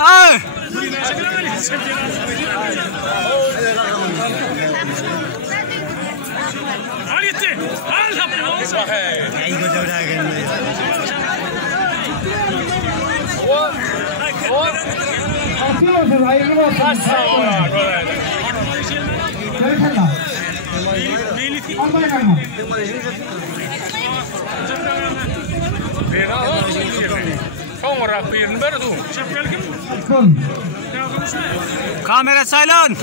Ay! Kamera silent.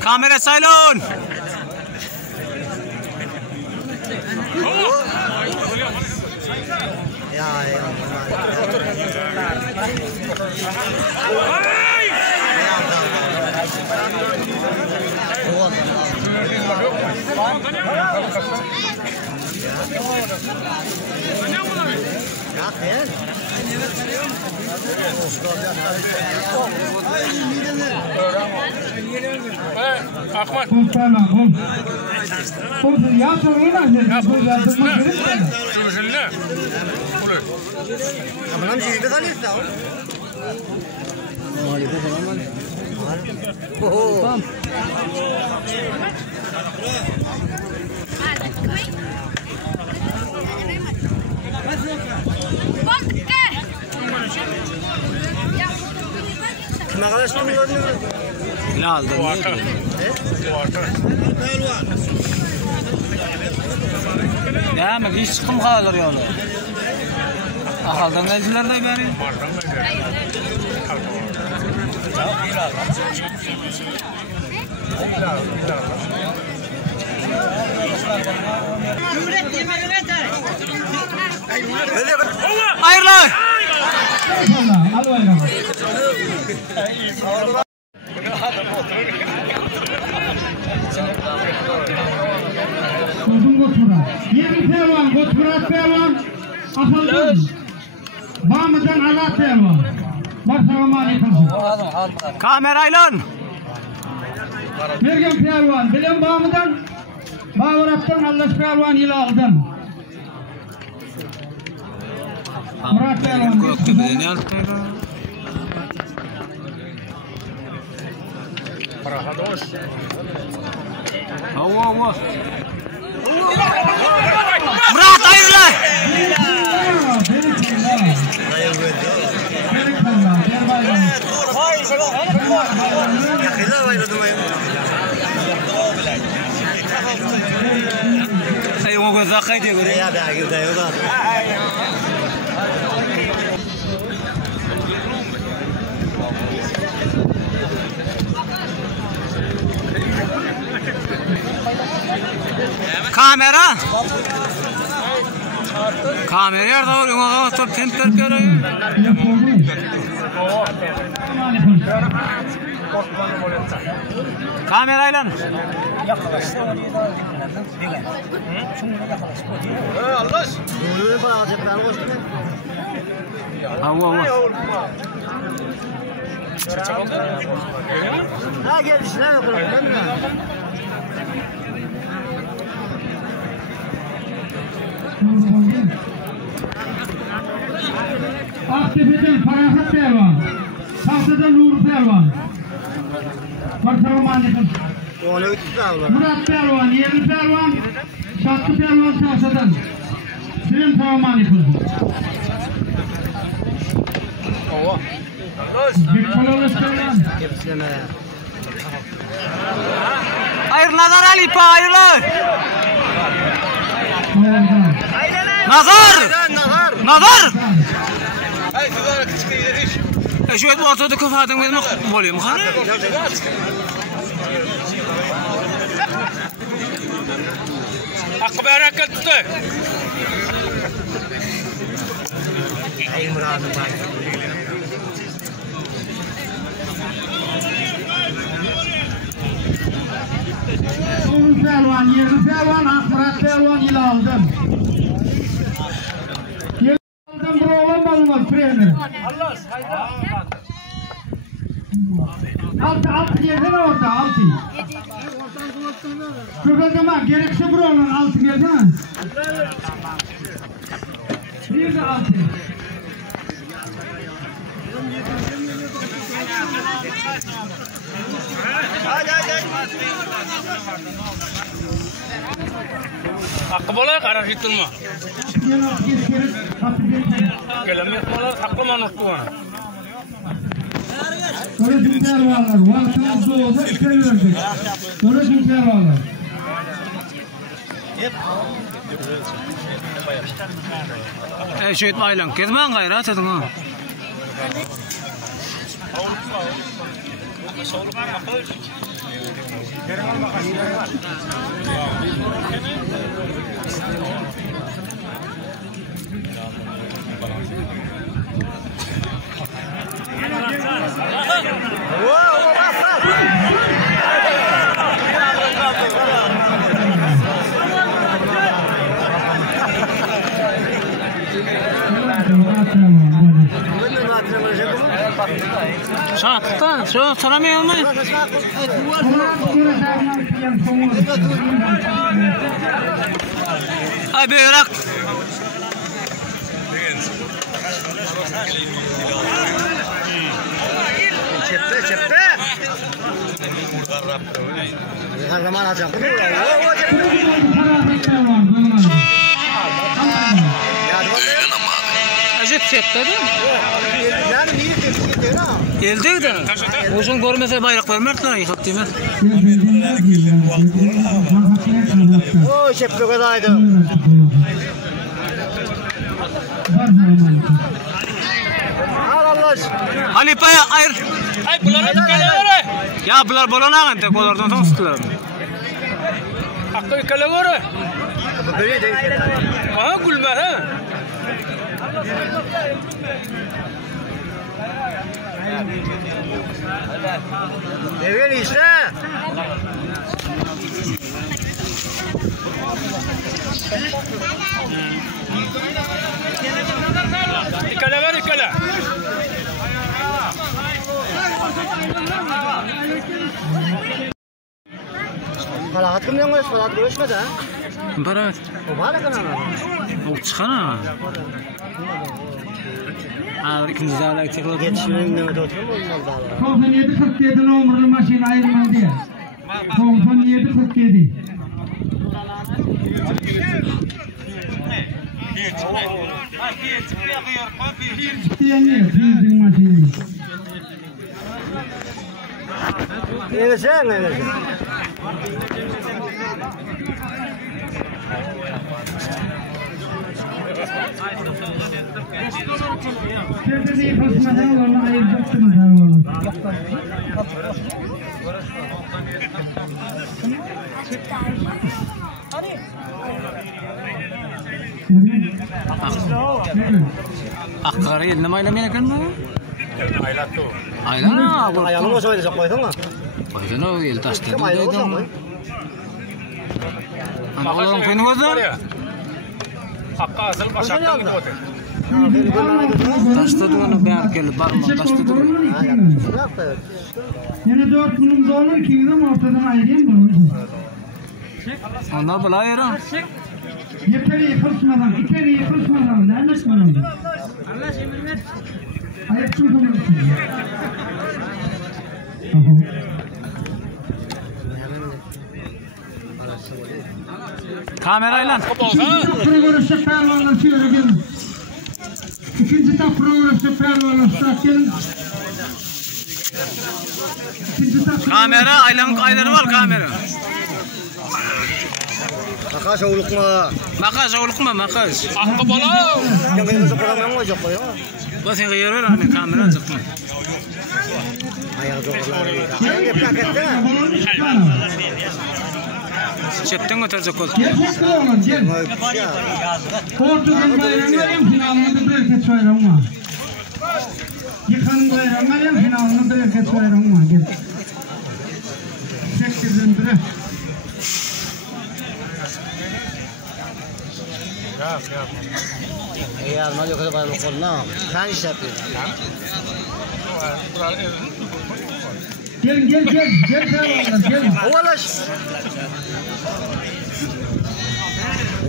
Kamera silent. Ya men hiç çıkım kalır yolu. Ahaldan geldiler de beri. Hayırlı. Yeni pehlivan, Gotmurat pehlivan, Afaldan, Mahmud'dan Allah pehlivan. Marhaba aleyküm. Kamerayla. Mergen pehlivan, bilen Mahmud'dan, Mahmurat'tan Allah pehlivan ile aldan. Murat pehlivan. Allah. Murat hayırlı. Ayol güzel kaydı göre. Ya da güzel o da. Kamera. Kamera yerde oluyor. Ona top temper görüyor. Kamerayla. Allah. Allah. Ha geldi şuna yapalım. Aktepe'den Farahat pehlivan, Tahtadan Nur pehlivan. Marhaba aleyküm. Murat pehlivan, Yerli pehlivan, Şattı pehlivan Tahtadan. Selim tamam aleyküm. Bikpalalı pehlivan. Hayır Nazar Ali pa hayırlı. Nazar. Şu et bu ortada kafa adam gelmek oluyor mu? Hakkı bereket tuttu. Pelvan, yerli pelvan, akbarat pelvan yıl aldım. Yıl aldım, bir oğlan balınmaz, premer. Altı yerden orta, altı. Şurada gerekse bir oğlan, altı yerden. Bir de altı. Hakkı bola karar hittirme. Kelam yapmalar hakkı manuttu bana. Böyle kimler varlar? Varsınız da olsa içeriyordu. Böyle kimler varlar? Şu etme aylan. Kezmen gayret edin ha. Şahattan, şu soramıyor mu? Ay beyrak. Cepte. Her zaman alacağım. Acep cepte değil mi? Yani iyi tepki ha. Elde de. Oşun görmese bayrak vermekler, yıkıp değil mi? O cepte kadaydı. Al Allah. Ali paya ayır. Ay bunlar da kalıyor. Ya bunlar bolana kan tek olardan son tuttular. Hakkı kalıyor. Böyle değil. Ha gülme ha. Devir işte. İkale ver ikale. Hala hakkım yok mu? Salat görüşmedi ha? Barat. O var ya kanal. O çıkana. Ağır ikinci zala tekrar. Yetişmenin ne oturuyor mu? 97-47 numaralı maşin ayrılmadı diye. 97-47. Diyen maşini. Neyse. Kendisi kısmadan onu ayıracaksınız oğlum. Akkarı eline maylamaya kan mı? Aylattı. Aylan ha. Ayağını boş oynayacak koydun mu? Koydun o el taştı. Kim ayağını boş oynayacak? Ana oğlum koyun oldu. Hakkı asıl başaktan gidiyordu. Taştı onu beğer geldi barma taştı dur. Yine 4 bunun doğru 2 gram ortadan ayırayım bunu. Ona bula yara. Yeteri kısmadan, içeri kısmadan, ne kısmadan. Ayak tutun. Kamerayla. Progresif pervanlar şöyle gelin. İkinci tap progresif pervanlar start gelin. Kamera ayları var kamera. Makas oluk mu? Makas. Hakkı bola. Yang kaya sa parang mo joke yo. Bas yang kaya rin ang kamera sakto. Ayaw joke lari ka. Ayaw paket ka. Çepten götürecek ol. Gerçekten olur, gel. Portugal bayramı en finalında bir erkek bayramı var. Yıkan bayramı en finalında bir erkek bayramı var, gel. 8'in biri. Eğer mal yok da bana koluna. Kan iş yapıyor. Gelin gel pehlivanlar gel. Ovalaş.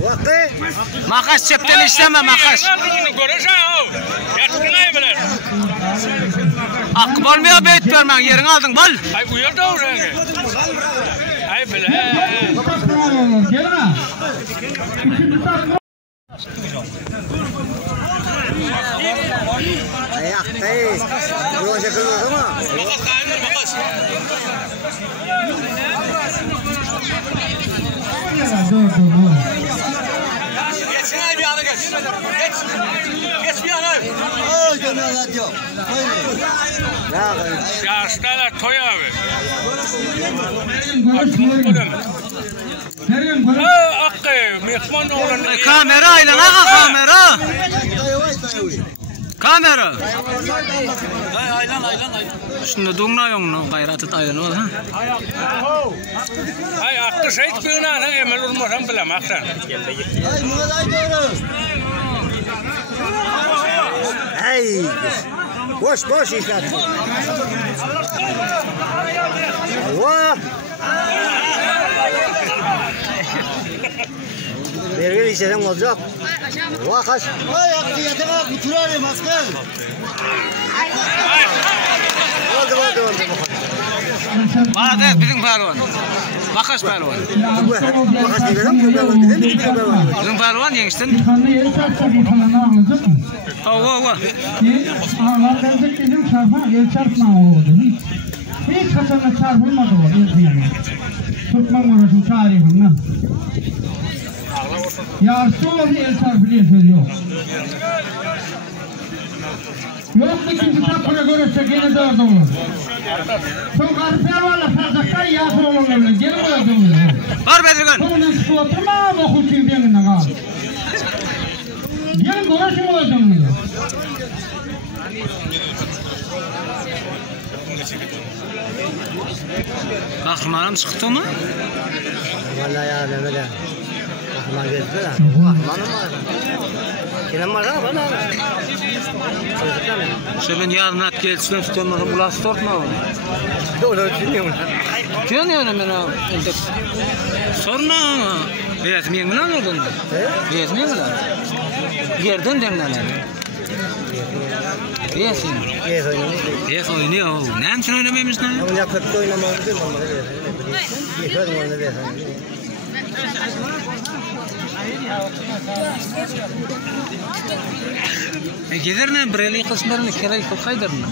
Vakti. Makas çepten işleme makas. Hakkı olmuyor beyt vermen yerini aldın bol. Ay uyar da oraya. Ay bile. Gel ha. İkinci takım. Ayakta. Bu şekilde ama. Dur. Geçsin ay bir yana geç. Geç bir yana. Aa canım yok. Ya stala toy abi. Ha akı mehman oğlan. Kamera aylan ağa kamera. Kamera. Aylan. Şimdi doğuna yolunu gayratı aylan ol ha. Ay akı şey bir ana emel olmasam bile maksan. Ay muğlay doğru. Ay. Boş işler. Allah. Vergel işlerim olacak. Vah kaç. Ay akliyete bak kuturarım asker. Oldu. Bana de bizim pehlivan. Makas pehlivan. Makas değil Bizim pehlivan yengiştin. Yıkanlı yeri çarpsa bir falan ağlayacak mı? Ova. Ağlar benzek dedim çarpma, el çarpma oldu. Hiç kaçana çarpılmadı o el yani. Tutmam uğraşın tarihimden. Yarısı oldu el çarpılıyor söylüyor. Yok ikinci takıra göre çekeni de orada olur. Çok harfler varla fazlaktan yasır olurlar. Gelin orada. Var Bedirgan. Bunun üstü oturma boku çimdiğine kal. Gelin uğraşın orada. Kahramanım çıktı mı? Vallahi ya Mehmet ya. Kahraman geldi de. Kahramanım var. Kim var ha bana? Şöyle yarın at gelsin tutanmazım ulas sortma onu. Doğru dinliyorum. Diyor ne öyle bana? Sorma ama. Resmiyen mi lan oradan? Resmiyen mi lan? Yerden demlerler. Resmiyen. Yes oynuyor. Ne için oynamaymış lan? Ama ya kötü oynamalı değil mi? Yeter mi onu diye. Gider ne bireli kısımlarını kere yıkıp kaydırma.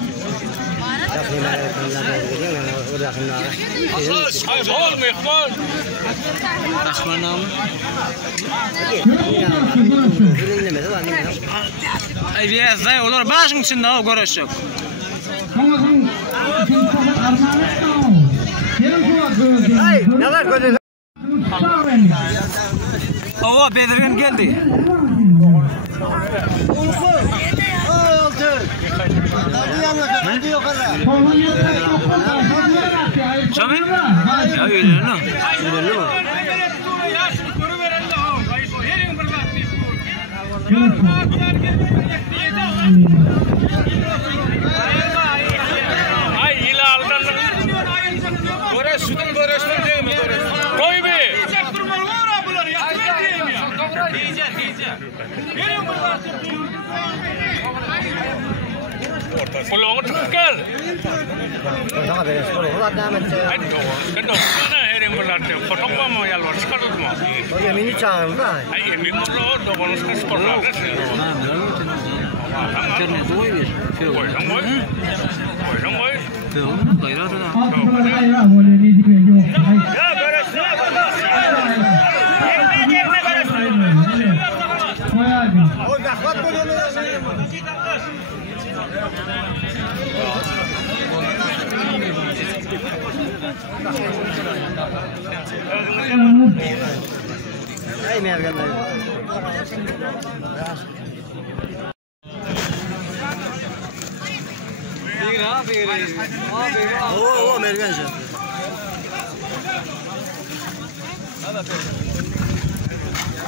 Ay bol mehman. Rahmanam. Ay biraz daha olur. Başın içinde o görüşecek. Ay ne var böyle? Ova Bedirgan geldi. Çami? Ya öyle ne? Öyle mi? Ay ilaldan. Göreştin değil mi? Koy bir. Ulanı tıkıl. Sana böyle spor olarak devam et. Kedok sana herim berlatih. Fotoğraf mı yalvar çıkarır mı? O yemini çağırın da. Ay emin mutlu da konuşkan sporlarda. İnternet koy bir. Koydum koy. Koydum koy. Tamam, gayret da. Ya göreşsin. O dakvat böyle. Ay mergen. Oo mergen şu.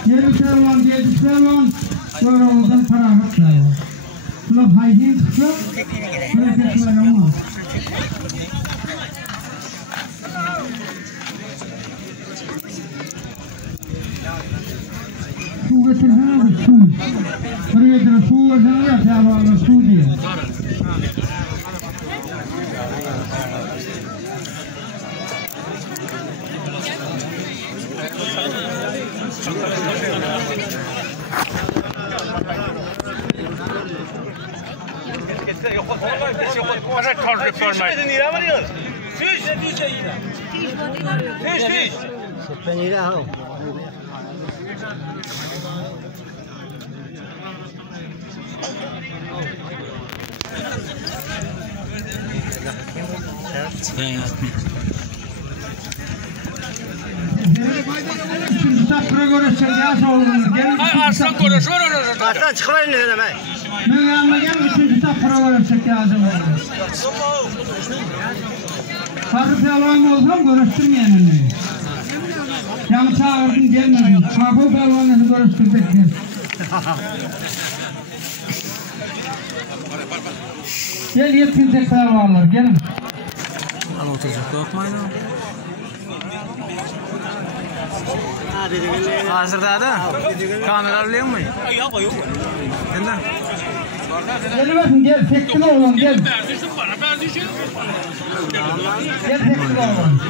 Yeni servan, yedi servan, sonra oradan paragraf da var. Şuna haydin kısa, böyle kesmeler ama. Su getirsene de su. Buraya da su versene ya servanla su diye. Sakra görüşecek ya sağolunuz. Arslan görüş var orada. Arslan çıkmayın ne demek? Ben yanıma gel, üçüncü sakra görüşecek ya sağolunuz. Sarı pelvan olsam görüştürmeyenim. Yanı çağırdım gelmedim. Kapı pelvanını görüştürdük. Gel yetkinecek pelvanlar gelin. Al oturacak bakmayın. Hazırda da kamera biliyor musun? Yok yok. Neden? Gel bakın gel tekli oğlum gel. Gel tekli oğlum.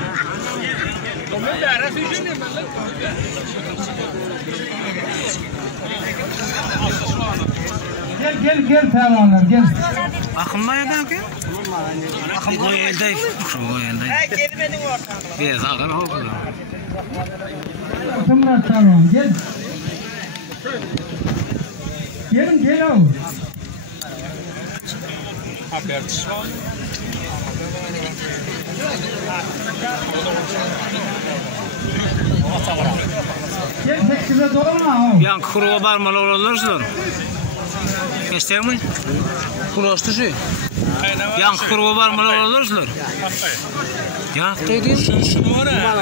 Gel pelvanlar gel. Akılma ya ki? Akılma elde. Akılma elde. Gelmedin ortadan. Biraz ağır oldu. Oturma pelvan gel. Gelin gel oğlum. Gel teklize dolma oğlum. Yan kuruğa barmalı olursun. İster mi? Kuruğu şey. Yan kuruğa barmalı olursun. Ya dedi. Şunu var ya.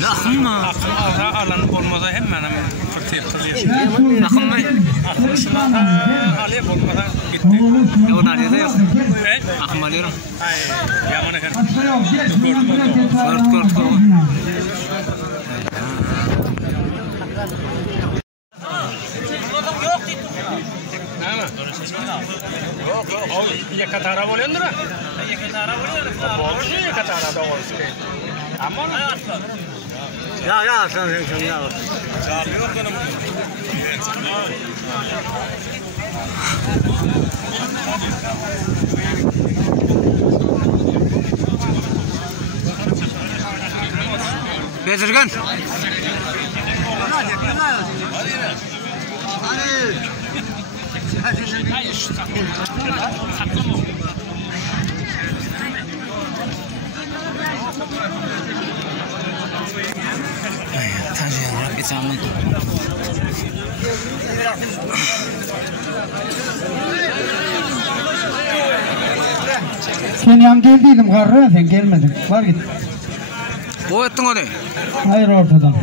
Nakma. Alanı olmasa hemen fırtıyor. Nakma. Şunu alayım olmasa gitti. Ya o nerede yok? Nakma alıyorum. Yaman efendim. Hasta yok gel. Kort. Yok. Yakatara bolendir ha? Yakatara bolendir. Yakatara da var. Ama Ya Arslan sen ya. çağırıyor bana bunu. Bezirgan. Tanrı bir zaman. Sen yan geldiydim karrı sen gelmedin. Var git. O ettin o de. Hayır ortadan.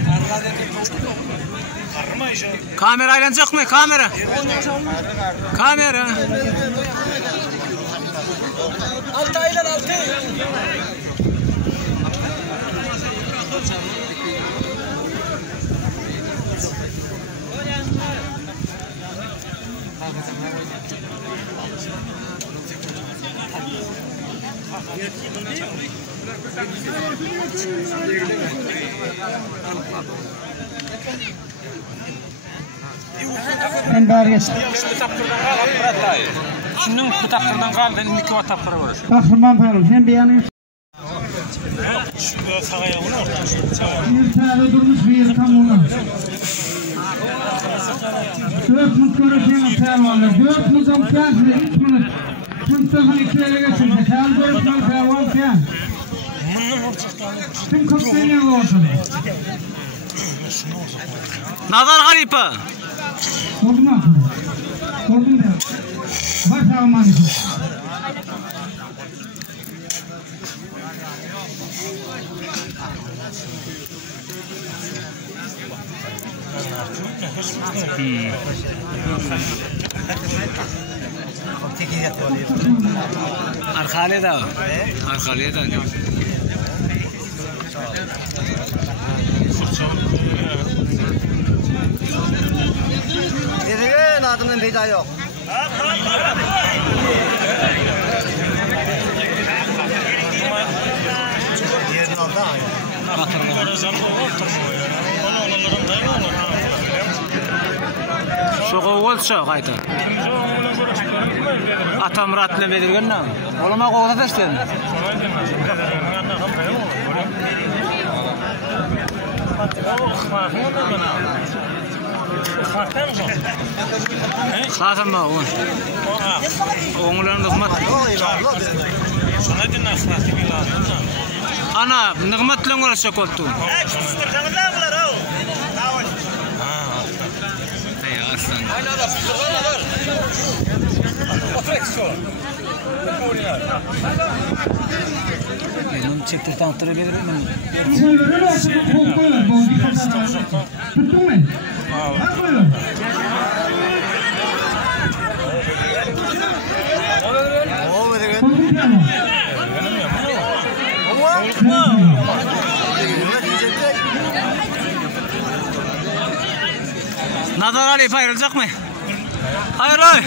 Kamera aylanacak mı? Kamera. Kamera. Altı aylar altı. Ben bari geç. Şunun bu takırdan kaldı. İki o takırı var. Kahraman payalım. Sen bir yanı Şurada sağ ayağını orta. bir tane durmuş bir yer tam ona. 4 minut görüşelim payalımlar. 4 minut kendisi 3 minut. Sınıftan 2 yere geçince. Sen görüşmeyi payalım sen. Kim kapteni olsun? Nazar Halipa. Olmaz. Olmaz. Baş almanı. Arkale da. Arkale da. Dediğin adımın peyda yok. Yerini aldı ha. Şoqa olsa qayta. Atam ratla bedirganda. Olama qo'g'da tashdan. Xatam ma o. Oğullarını hizmet. Ana nigmatla uğraşa koltu. Hey aslan. Benim çektir tanıtırı veririm mi? Nazar Ali ayrılacak mı? Hayır hayır.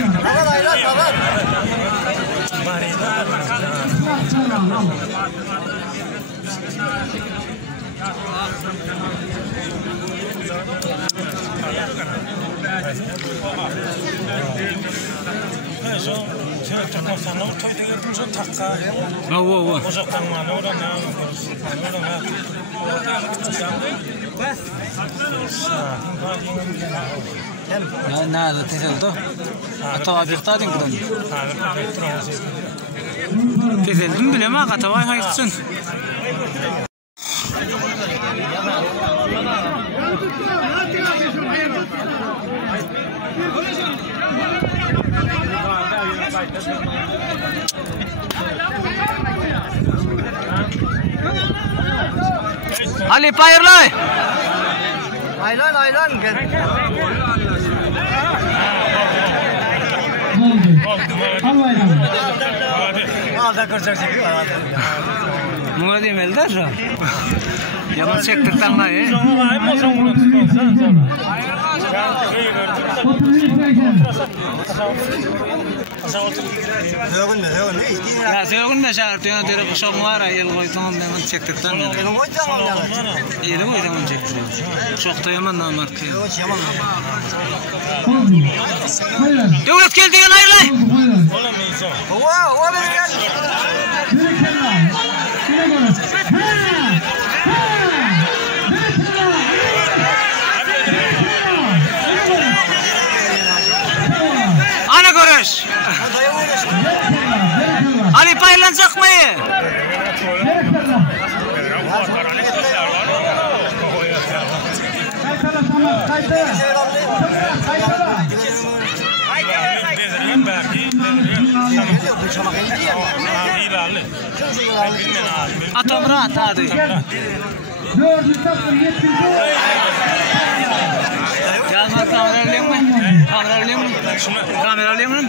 Nada, te saltó. Estaba abierta en grande. Te saltó un dilema, estaba ahí con. Ali payırlay. Aylan gel. Muga demeldi şu. Yaman çektirten la ye. Ya sögün de şartına direkt kuşam var ya el koyduğum hemen çektirten. Eli koyduğum çektiriyor. Çok da yaman namart ya. Devlet geldi yan ayrılay. O beni gel. Ana görüş. Ali paylanacak mı? Atam rahat hadi. Yalnız kamera alayım mı? Kamera alayım mı? Kamera alayım mı?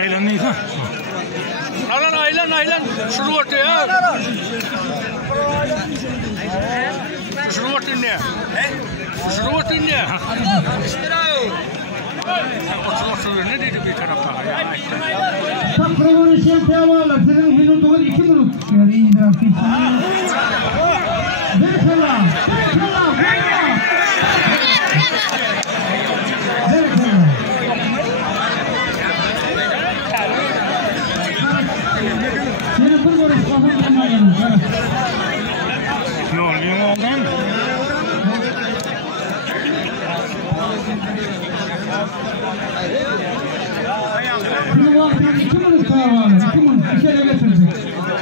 Aylan neyse? Aylan. Şunu orta ya. Şunu orta ne? Şunu orta ne? Otur ne dedi bir tarafa ya? Tam programın şemsiye varlar. Sizin minutunuz 2 minut. Yani İndira Fitness. Berkala. Seni bu görüş kafamdan Şimdi bu akşam 2 minut daha var. 2 minut bir kere getirecek.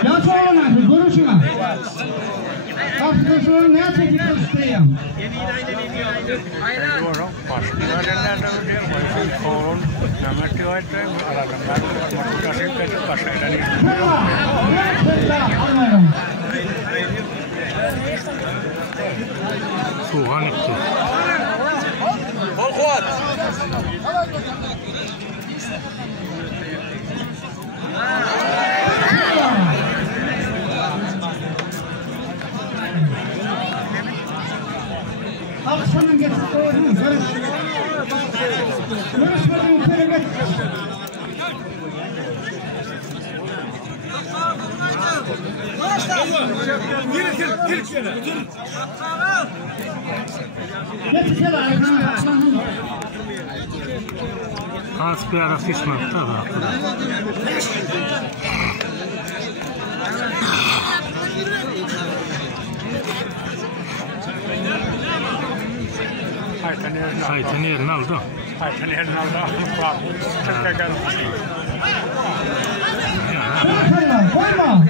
Ya sonra nasıl? Görüşüne. Arkadaşlarım ne çekip isteyeyim? Doğru. Başkalarından bir sorun. Demek ki o aralarında mutlaka başkaları. Anlarım. Soğan etti. Korkuat. Akşamın getirip koydum. Görüşmediğim kere getirip. Az bir ara sıçmadı da. Haytan yerini aldı. Haytan yerini aldı. Çok geldi. Koyma.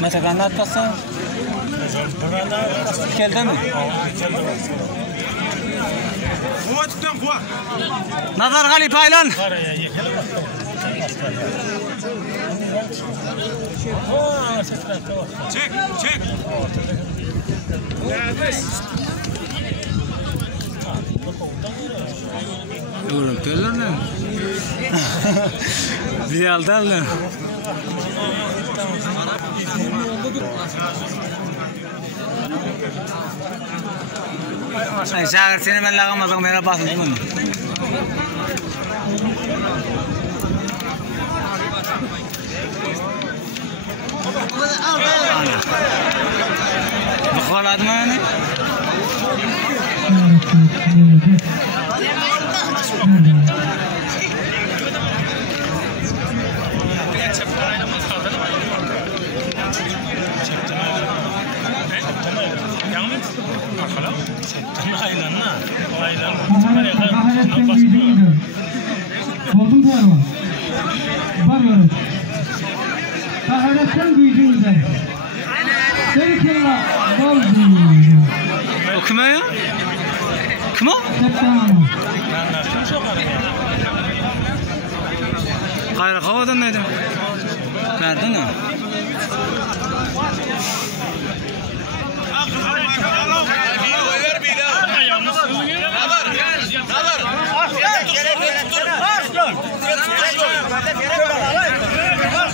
Masa kanat kasa? Geldi mi? Nazar Galip Aylan. Çek. Durun pelon ne? Diyaldan ne? Şahır seni ben lağamazım bana basıldı mı? Bakıladı mı yani? Koltum pervan. Varıyorum. Taharetten büyüdüğünüzde. Serikella Boldi. O kime ya? Kim o? Septanım. Hayır, havadan neydi? Nerede ne?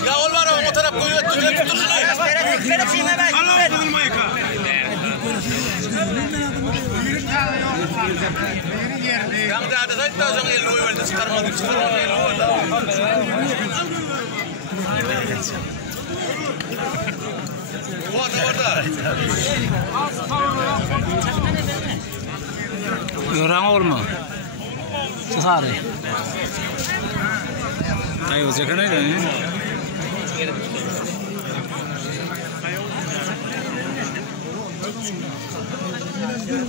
Ya olmaz o taraf koyuyor tutur Yang ada saja jangan elu itu sekarang lagi Wadah. Yoran olma. Sare. Ay o zekana da.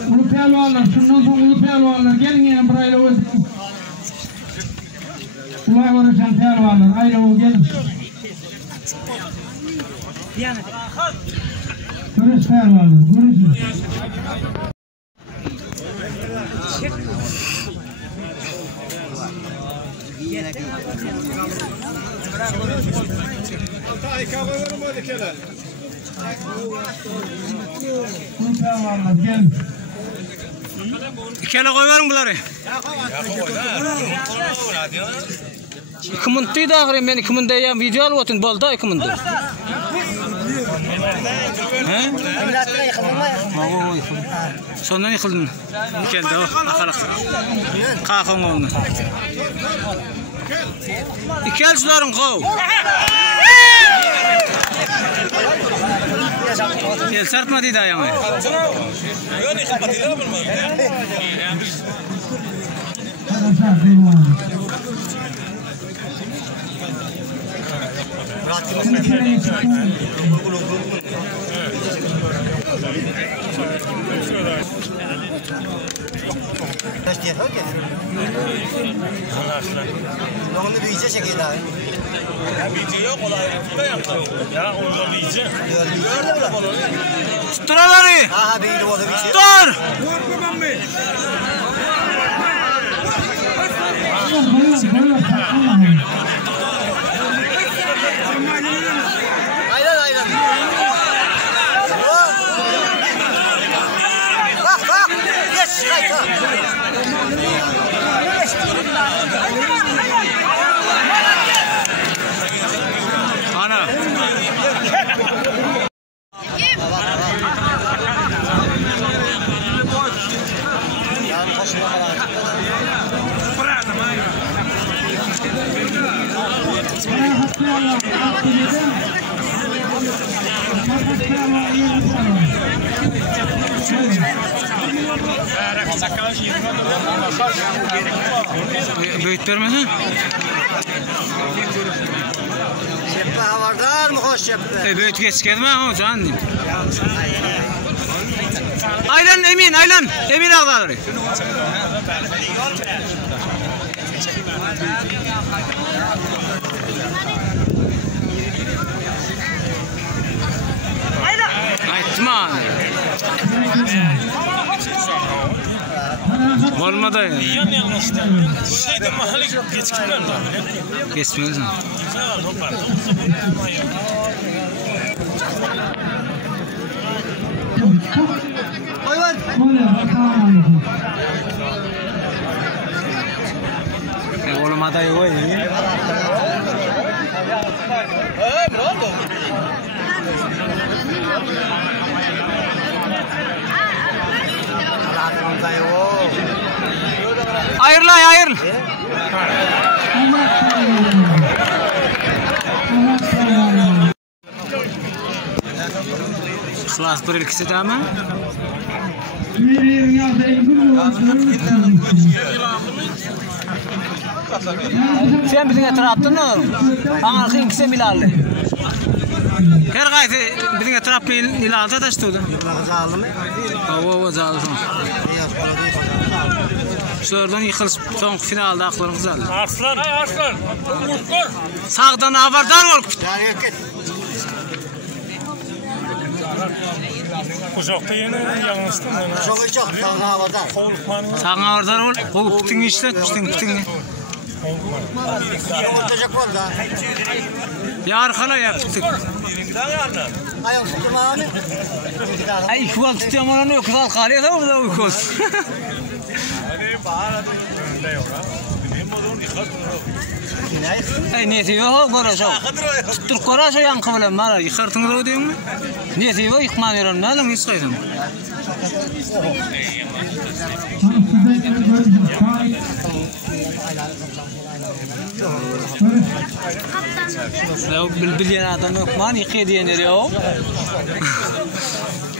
Ulu pelvaanlar, şundan sonra ulu pelvaanlar gelin yine burayla olsun. Ulay uğraşan pelvaanlar, ayrı ol gelin. Görüş pelvaanlar, görüşün. Ulu pelvaanlar gelin. İkele koyarım bunları. Kımıntıyı da ağrıyım ben kımıntıya ya video alıp otun bol da kımıntı. He? Sondan yıkıldın. Geldi o akarak. Kalkın oğlum. İkel suların kov. Gel sartma dedi ayağımı. Tutturaları. Dur. Aynen aynen. Bak bak. Geç kayka. Ana. Büyüt vermedin? Şeppe havardar mı hoş şeppe? Büyüt geçkedme ama can. Aylan Emin, Aylan. Emin ağları. Aytma. Olmadı ya. Şeyde mahalle geçkinden mi? Geçmez mi? Hayvan. Oğlum aday o iyi. Ayrıl ayrıl. Xlas bir ikisi de mi? Sen bizim etraftan mı? Bana kıyın kise milalli. Her gayet bizim etrafı ilalda da işte o da. Zalim mi? O zalim. Şuradan yıkılış son finalda aklarımız aldı. Arslan. Arslan. Vur. Sağdan avardar ol. Yani yok et. Uzakta yine yanlıştın. Çok çok. Sana havardar. Sağdan avardar ol. Kovup bitin işlet. Bitin. Ortacak var da. Ya arkala ya bitin. Ayağım tuttum abi. Ay kuval tutuyorum onu yok. Kızal kalıyor da orada uykuyoruz. Ay niyeti yok koraşo. Tuttur koraşo yankı bilen bana yıkartın da ödeyim mi? Niyeti yok yıkman veren ne alın hiç kaydım. Ya bilyen adam yok man yıkıyor diyenleri o.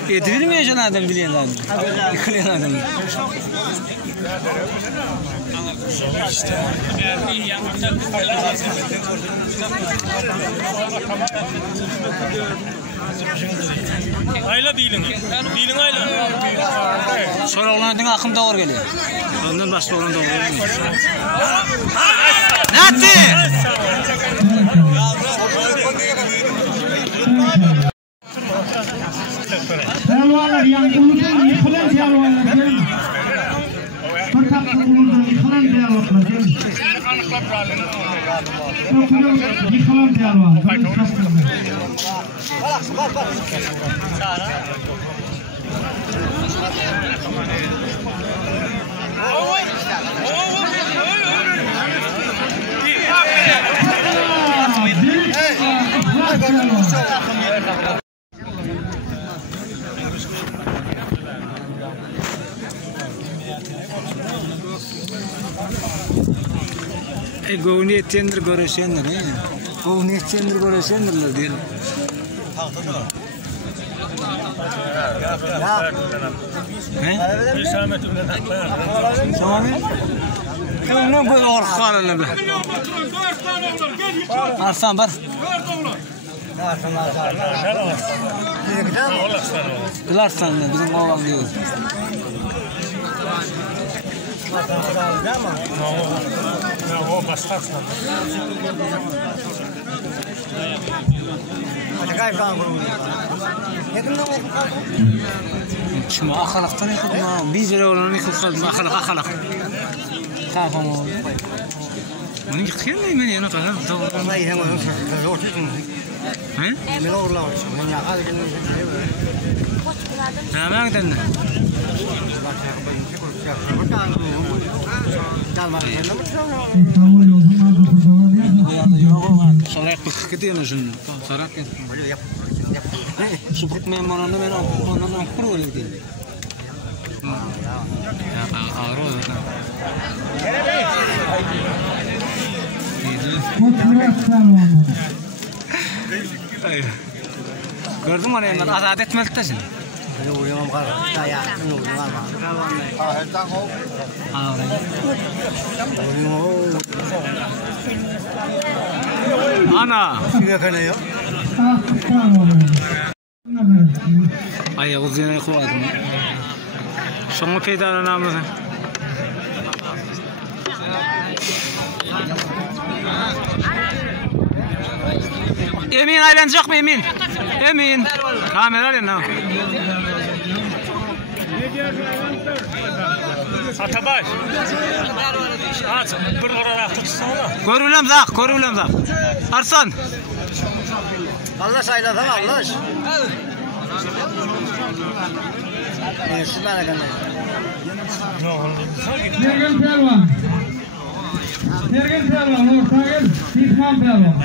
Edilmeyecek adam bilen adam. Bilen adam. Ayla değilin. Değilin ayla. Sonra olanın akım doğru geliyor. Ondan başka olan doğru geliyor. Nati! Pelvanlar yang ulutan yıkılan pelvanlar değil mi? Fakat ulutan yıkılan pelvanlar değil mi? Yıkılan pelvan. Govni tender görüşenler he. Govni tender görüşenler değil. He? İslameti bilen haklar. Tamam mı? Ne bu orxanını be. Arslan bar. Kılarsan da bizim oğlan diyor. O başlarsın. Şuna axalaqdan yıkılma. Bir jere olanı yıkılsın. Axalaq. Tamam oldu. Bunu yıkayamıyorum ben yana kadar. He? Ne yapmadın? Sorak gidiyor şunu. Sorak gidiyor. Süpürük memurunu ben ondan kuru öyle değil. Ağır oldu. Gördün mü oraya? Azat etmelisin. Ana. Ay uzun koyalım. Şunu peydaran namazı. Emin aylanacak mı Emin? Emin. Kamera ne? Atabay. Aç. Bir olarak tutsana. Görülem zak. Arslan. Allah sayla falan Allah. Şunlara kadar. Nergen pelvan. Ortaya Dikman pelvan.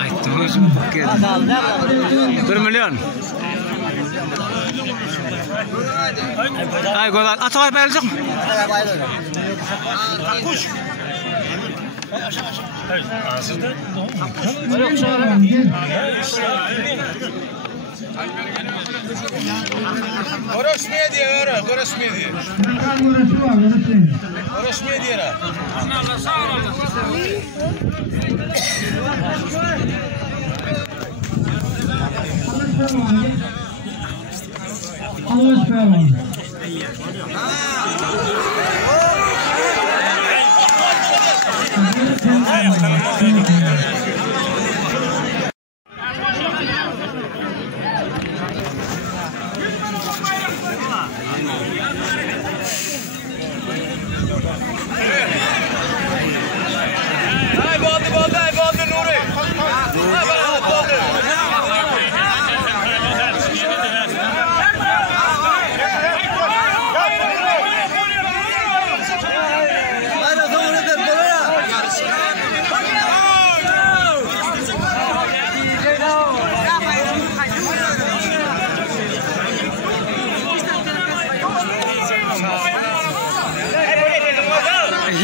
Aytdım özüm. 1 milyon. Ay go'dan Atabay berecek mi? Kuş. Aslında Görüşmeye diyor, görüşmeye diyor. Görüşmeye diyor. Allah pelvan.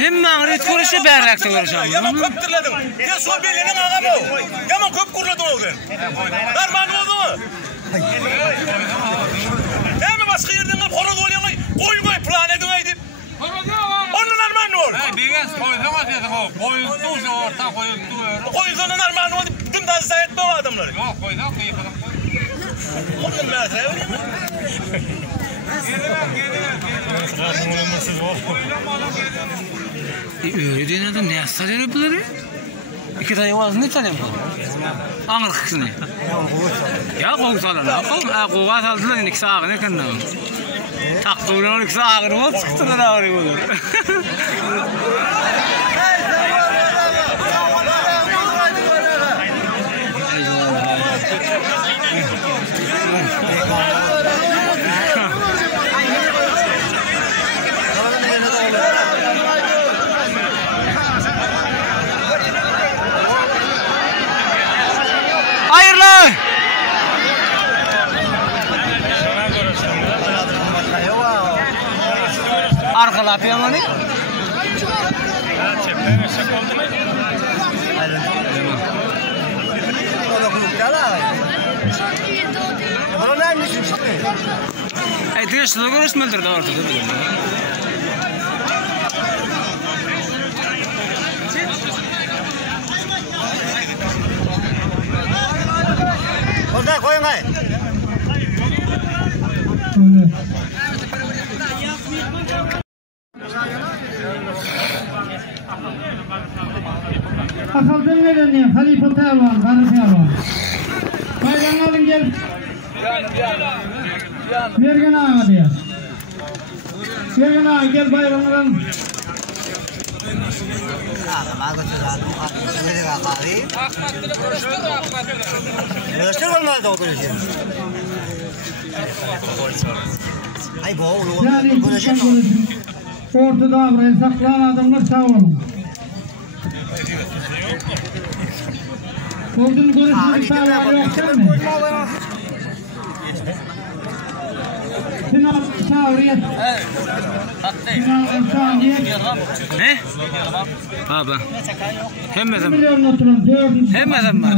Hem mağrıt görüşü berlekse görüşem. Yaman köp tırladım. Ya sol belinin ağam o. Yaman köp kurladım o gün. Darman oldu mu? Hem başka yerden alıp horoz oluyor mu? Koy plan edin aydıp. Onun armağanı olur. Biraz koyduğuma dedim o. Koyuldu orta koyuldu. Koyduğunun armağanı olur. Dün daha sayet mi o adamları? Yok koyduk yıkadım. Onun mesela öyle mi? Öyle diyen adam ne yazsa der bunları? İki tane vazı ne tane bu? Ağır kısını. Ya kovsalar ne yapalım? Kovaz aldılar ikisi ağır ne kanına? Taktı ulan ikisi ağır mı? Çıktılar ağır olur. Hayırlı. Arkalap yamanı. Diyorsun da görüşmedir de ortada. Orada koyun hay. Asalcın nedeni Halife Tervan, Karı Tervan. Bayram alın gel. Vergen ağa diye. Vergen ağa gel bayramdan. Yani ortada buraya saklanan adamlar sağ olun. Ordunun görüşünün sağlığı yok değil mi? Sinan Sağrı'ya. Sinan Sağrı'ya. Ne? Ha ben. Hemmeden. Milyon oturun. Hemmeden var.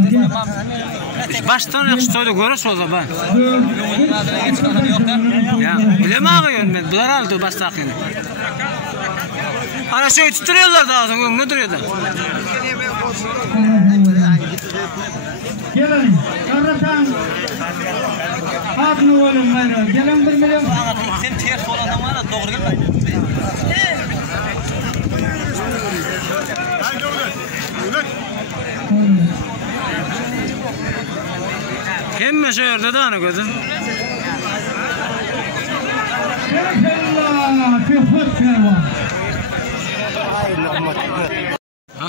Baştan yakşı soydu görüş olsa ben. Ya bileme ağıyorum ben. Bunlar aldı baştakini. Ana şöyle tutuyorlar da ağzını. Ne duruyor da? Gelin. Karatan. Adını oğlum bayrağı. Gelin 1 milyon. Sen ters olan adamlara doğru gelmeyin. Hemme şehirde de ana gözüm. Bismillah. Küfür kervan. Ha?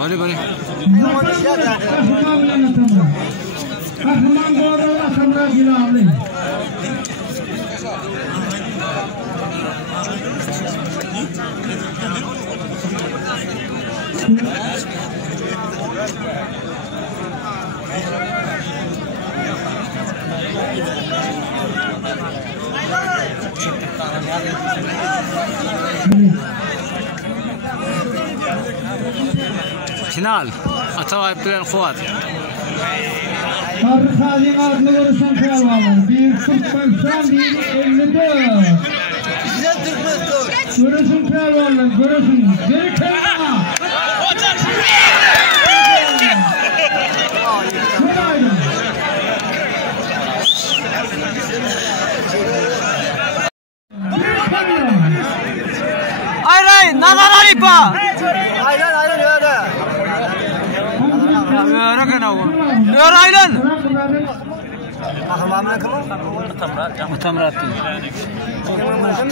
Bari bari. Kahraman doğrular samra gilavli. Final. Atavayip bilen kuvat. Tarık adını görürsen kervanlar. 1.45'dan 1.54. Görürsün kervanlar, görürsün. Geri kervan. Günaydın. Hayır, nazar alipa. Aynen öyle. Öyle kana bu. Öyle aylan. Ahmamla kim? Mutamrat.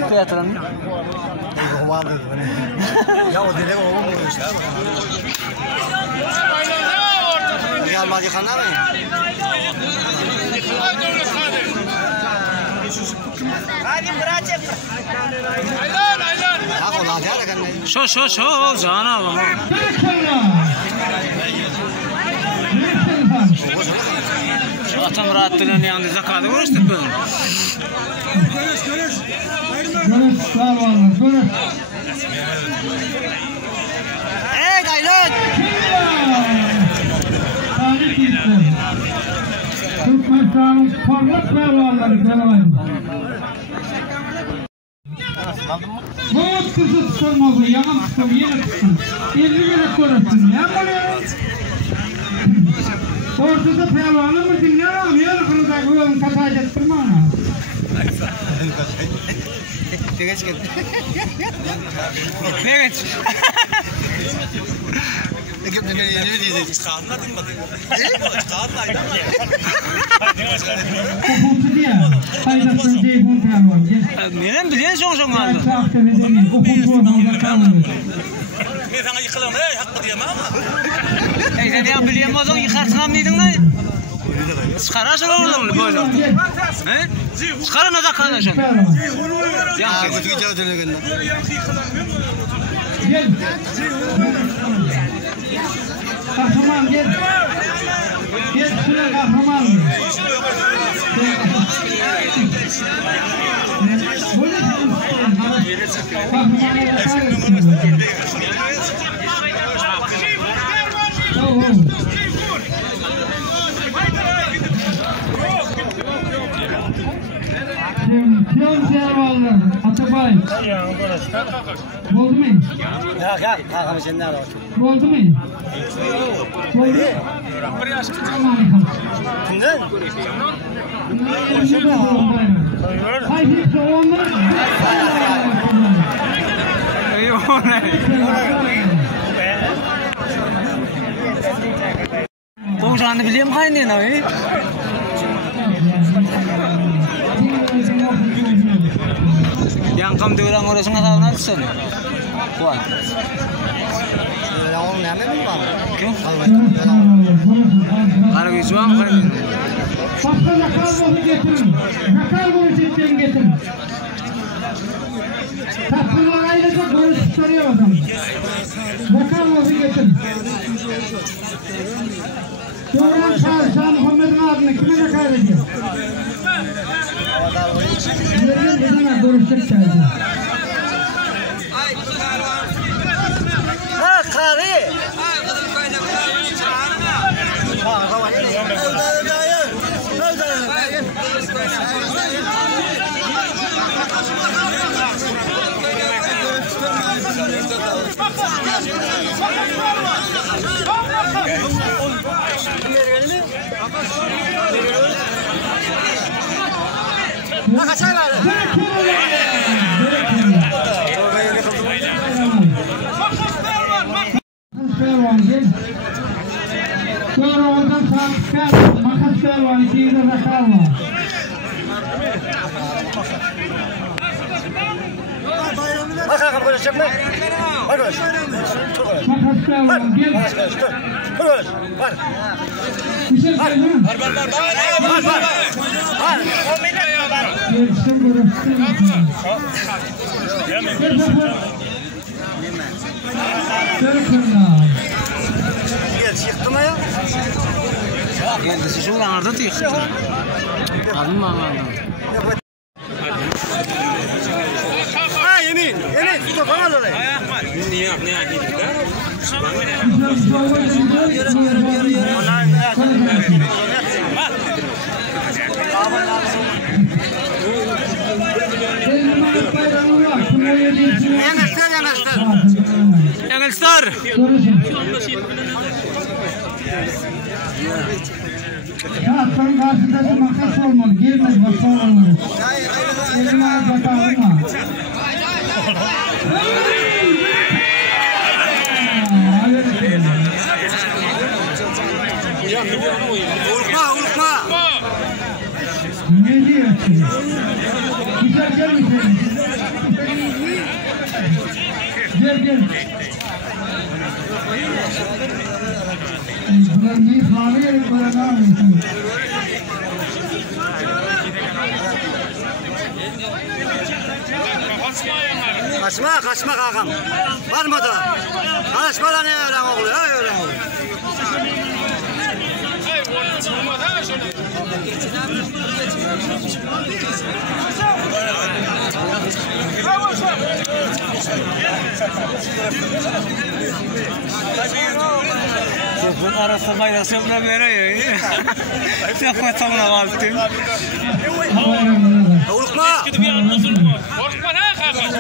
Tiyatron. Ya o dile oğlum bu işte. Ya mazi kana mı? Hadi bırak. Aylan. Ya kola ya kan. Şo cana baba. Atam rahat dilen yanında zakadı görüştük böyle. Görüş. Sağ olun. Görüş. Hey Daylan! Tarih izler. Türkmenistan'ın parlak pehlivanları Karabay'ın. Boğaz kızı tutulmalı, yaman tutul, yeni tutun. 50 lira korasın, ya böyle. Ortada pehlivanı mı dinliyorum, yarı kırıda kuyalım katayca tutulmağına. Geç. Ne geç? Ne yeni mi diyeceğiz? Çıkarmadın mı? Okutu diye, faydasın ceyhun pehlivan. Neden biliyorsun son kaldı? Ben sağlıkta ne demeyim, okutu olmalı kalmıyor. Ben sana yıkılamam. Hey hakkı diyemem ama. Sen ya bileyemezsin yıkarsın ham neydin lan? Çıkarasın oğlum böyle. He? Çıkarın o da kardeşim. Pehlivan. Aa, kötü geçer ötene gönlüm. Gel. Kahraman gel. Gel şuraya kahraman. Piyon servallar, Atabay. Oldu mu? Ya, kalkalım sen ne alalım? Oldu mu? Oldu. Kimden? Hayır, hiç olmaz. Eyvah ne? Kovuşanı bileyim kaynayın abi. Yankam diyorlar orasına sağına tutsana. Kuat. Onun ne mi var? Kim? Karagöz var mı kaynayın? Başka yakalbozu getirin. Yakalbozu cidden getirin. Tatlılar ayrıca görüş soruyor adam. Yakalbozu getirin. Doğrudan Şah Muhammed'in adını kime kaybediyor? Yerine dedine görüşecek geldi. Ha kari! Sonra oradan saat makas var, içinde rakam var. Bakalım böyle çekme. Hadi baş. Makas var, gel. Hadi baş. Bir şey söyleyeyim. Var. Gelsin burası. Gel çıktı mı ya? Geldi şu ulan arada da yıktı. Alın mı anladım? Ha yemin. Tut bana da. Niye? Engelstar. Ya sen karşıdaki makas olmalı. Gelmez bak sonra olur. Elime ayakta alma. Urkma. Ne diyorsun? Güzel gelmişsin. Gel. Bunlar bir hali yerim böyle ne yapıyorsun? Kaçma kakam. Var mı da? Kaçma lan öyle oğlu. Öyle oğlu. Çöpün arasında maydası yapına veriyor. Yapma tamına kalktın. Korkma. Korkma ne kanka?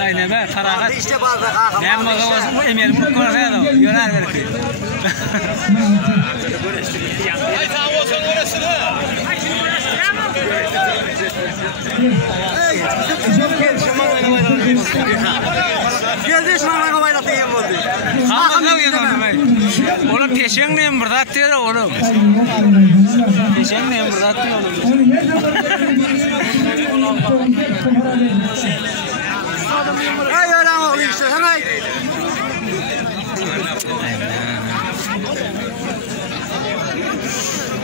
Aynen be, karakat. İşte bazı kanka. Ben bakamazsın, bu emeğim bu konuda da yöner belki. Ay tamam olsun orası da. Geldi şuna kabayla teyim oldu. Kanka ne uyandım ben? Oğlum peşenliyim burada atıyor oğlum. Peşenliyim burada atıyor oğlum. Hey öğren oğlu işte hemen.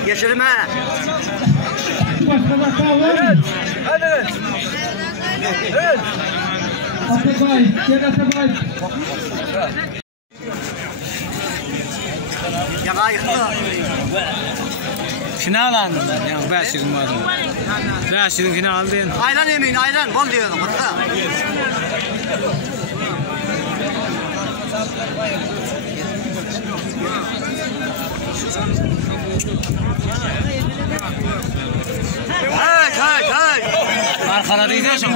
Geçelim ha. Hadi. Atabay, gel Atabay. Yaka yıktı. Final aldım ben. Yani 500 'ün vardı. 500'ün final değil. Ayran yemeyin ayran. Bol diyordum. Hey. Arkada değil de şu.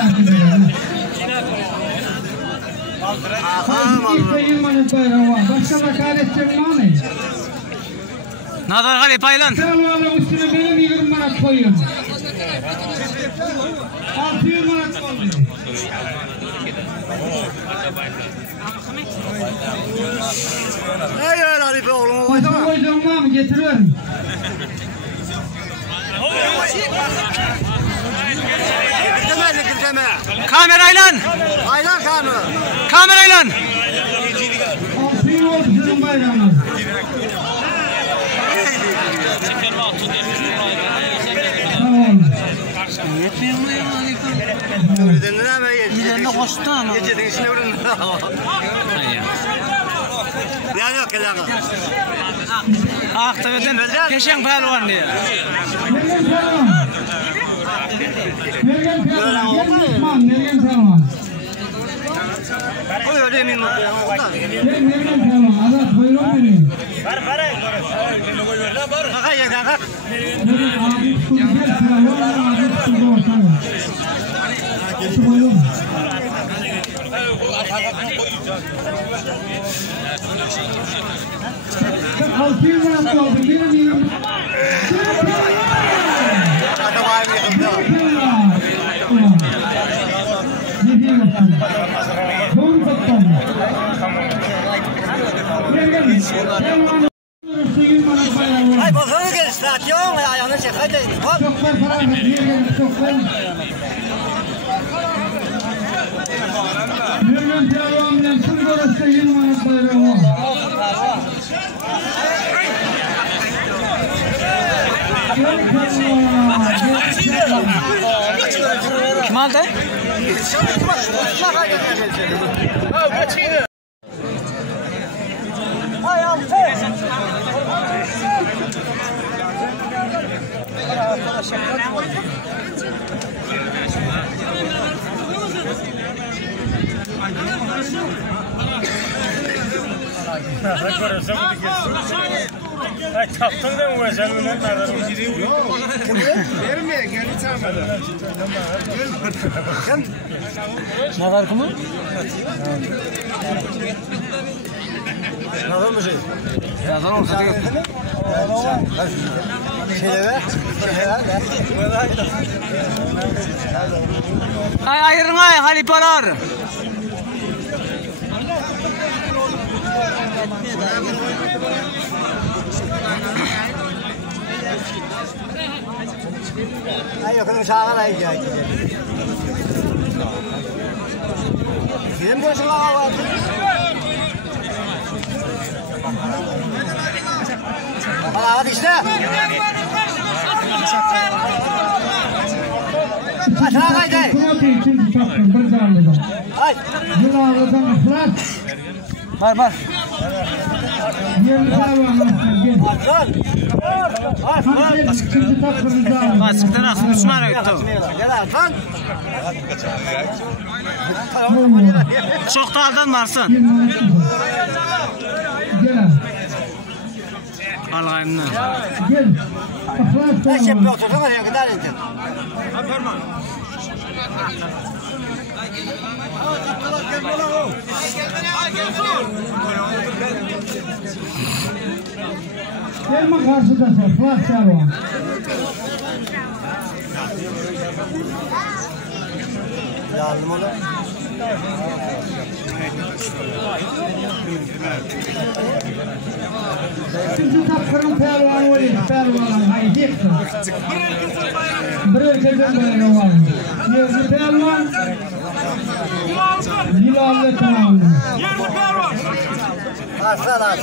Başka vakaletçim var mı? Nazar hadi paylan. Kralvarla üstüne benim 20 manat koyuyorum. 600 manat koyuyorum. Hey öyle Halife oğlum. Başka koyacağım var mı? Getiriyorum. Deme. Kamerayla. Ayran kanı. Kamerayla. 600 oldu sizin bayramınız. Tamam. Yetmiyor mu ya? Öğrendin ama Bir de koştu ama. geçedin işine öğrendin. Ya yok ya. Aktabeden peşen pehlivan diye. Mergen Pelvan. Mergen Pelvan. O öyle emin oldu ya. Mergen Pelvan. Azat buyurun benim. Kaka ye kaka. Mergen abi Mergen Pelvan. Abi Sultan. Buyurun. Altı manat oldu. Benim 20. Hadi var mı yakında? Ne diyorsun? Doğru kaptan. Ay bakın gel stasyon ayağını çek hadi. Hop. Çoklar para vermeyin. Çoklar. Mergen Pelvan'dan tüm burası 20 manat bayrağı. Kim aldı? Ay taktın da mı sen bunu nereden? Ne var kumu? Nazar mı şey? Yazan olsa diyor. Ay ayırın ay halipalar. Ay yok kadın şahan ay ya. Kim boşuna var? Hadi işte. Hadi haydi. Protein için tutar. Bir zararlı. Yılanlıdan ıflat. Var. Yerli sarvanlar. Şimdi takırınca. Baskıdan aksın Müslüman gitti. Çok da aldan varsın. Gel. Alğayımdan. Gel. Iflat sarvanlar. Gelme karşıdasın. Iflat sarvan. Yardım ola. Şimdi takırın pervanı olayım. Pervanı haydiyesin. Bir ülkeden böyle var. Yerli pervan. Yılanlı tamamı. Aslan.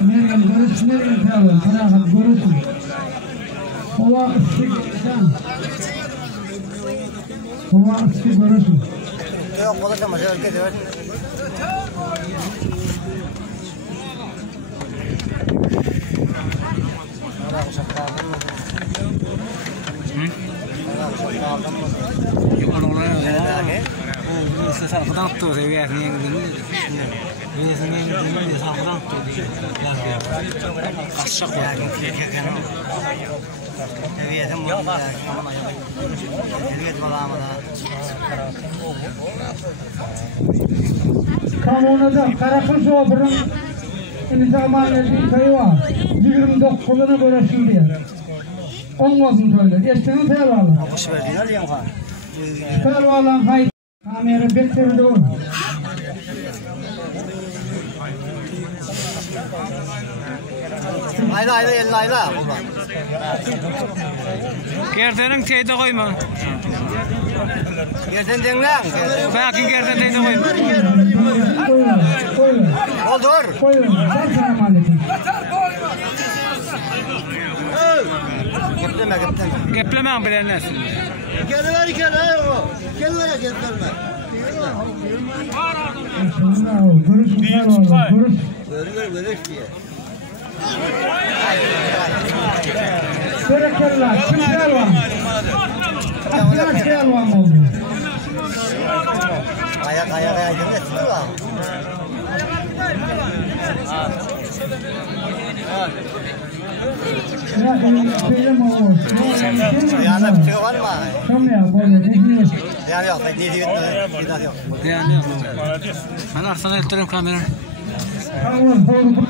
Nereden görüş, nereden pervan. Bırakın görüşün. Hava ısıktan. Hava ısık görüşün. Yok konuşamaz. Ülke diyor. Sarfıdan tuttu. Seviyesini yengildi. Seviyesini yengildi. Sarfıdan tuttu. Kaçacak var. Eviyetim var. Eviyet balamada. Kamuoyunda Karakız Obrun zamanında bir köy var. 29'una göre şimdi. 10'un söyle. Eştenin pervalı. Kuş verdiler ya mı? Pervalan hayt. Kamera beklerdi onu. Ayla elini ayla. Gerdenin teyde koyma. Yerden denlen. Bakin gerden teyde koyma. Koyun. Olur. Koyun. Selamünaleyküm. Gepleme. Geplemem bilenler. Gel. Gel. Görüşün pervalı. Görüş. Böyle diye. Berekeller. Kim pervan? Aslan pervan oldu. Ayak gitsin lan. Ya benim oğlum. Yani bir şey var mı? Tam ya böyle ne diyorsun? Yani yok. Ne diyor? Yok. Yani ben sana eltirim kameranı. Tamam oldu.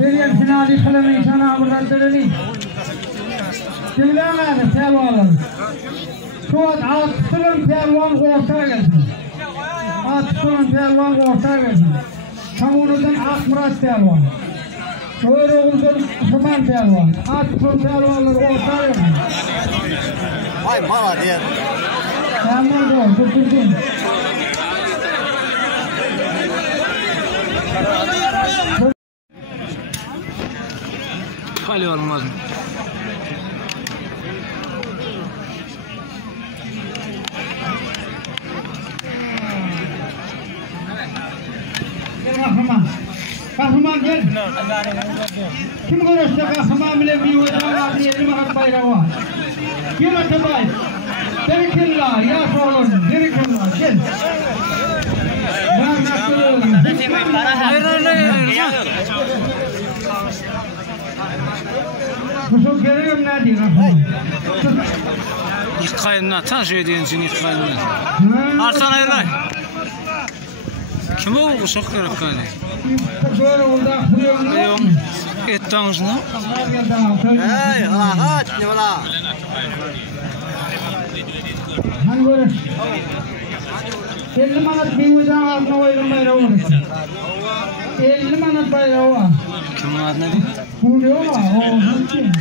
Benim finali kılımı sana avradırını. Kimlerle pervalan? Şu an altısının pervan ortaya geldi. Altısının pervan ortaya geldi. Kamuoyundan Akmurat pervan. Çoğuruğundan Osman pervan. Altısının pervanları ortaya geldi. Vay mala diye. Tamam da durdurdum. Hali olmaz mı? Kahraman gel. Kim görürse kahraman bile bir odalar diye bir bayrağı var. Gel Atabay. Berikillah ya oğlum. Berikillah gel. Hayır. Kusur görüyorum ne diyor kahraman. Yıkayınlar. Tanış ediyorsun için yıkayınlar. Artan hayırlar. Kim o uşak gerek yani? Böyle orada kuruyorum. Yok. Et tanışına. Hey, aha, ne valla? Hangi görür? 50 manat bir ucağın altına koydum bayrağı olur. 50 manat bayrağı var. Kimin adı ne diyor? Bu ne var? O kim?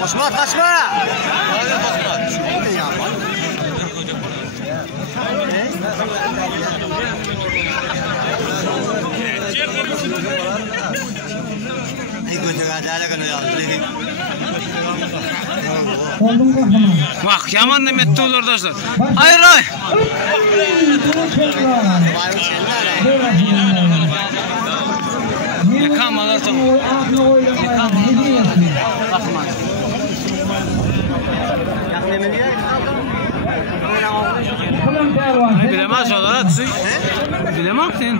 Kaçma! Bak yaman demet olur dostlar. Hayır hayır. Yıkamalar tamam. Bilemez olarak bilemem sen.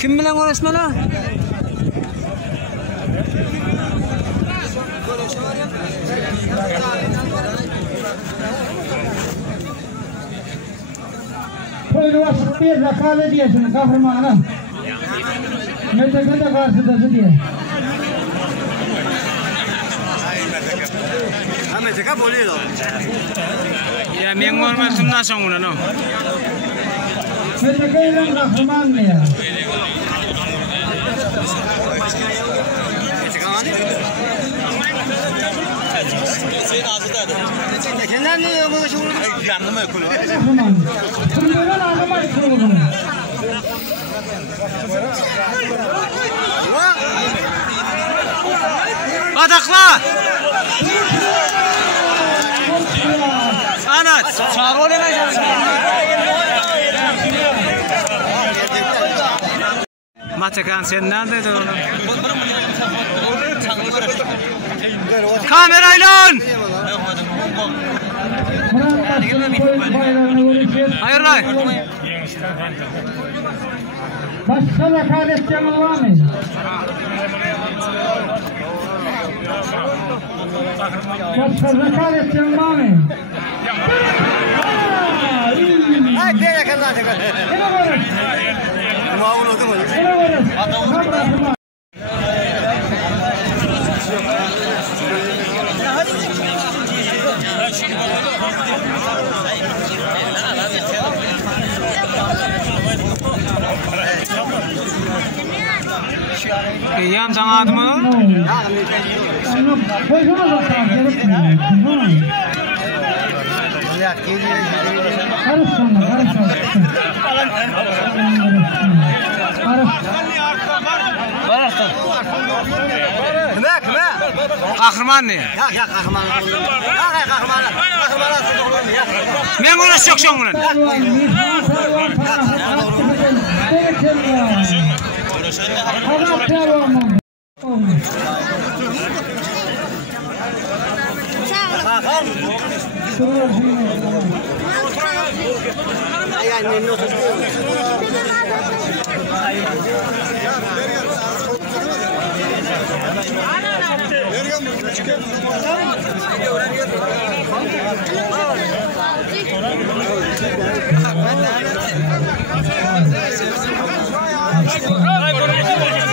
Kim bilen uğraşma la? Koyruğa bir rakale diyorsun kahramana. Meteke de karşıdası diye. Meteke boluyor. Ya men olmasın da sonra no. Meteke ile kahraman ne ya? Sen azıdadı. Kendinden ne yapıyor şu? Yandım ökülü. Kahraman. Bunların ağlamayı kurulur. Adakla. Anat. Çağır oynayacağız. Matekan sen neredeydin oğlum? Kamerayla. Hayır hayır. Başka rekaletçinin var mı? Başka rekaletçinin var mı? Ay bir yakın zaten. Yine varız. Muavun oldu mu? Yine varız. Yan sana adım mı? Koysana zaten gerek mi? Ya geliyor. Karış sonra, karış sonra. Kime? Kahraman ne? Ya kahraman. Ya kahraman. Men uğraşacak şun bunun. Yani ne oldu?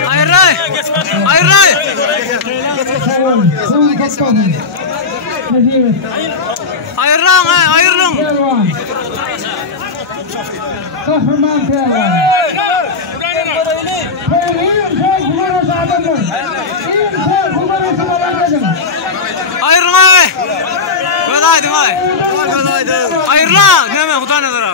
Hayır hayır. Hayır hayır. Hayır lan hayır lan. Kahraman pehlivan. Hayır lan. Kolaydı hay. Hayır lan. Ne mi utanıyorlar?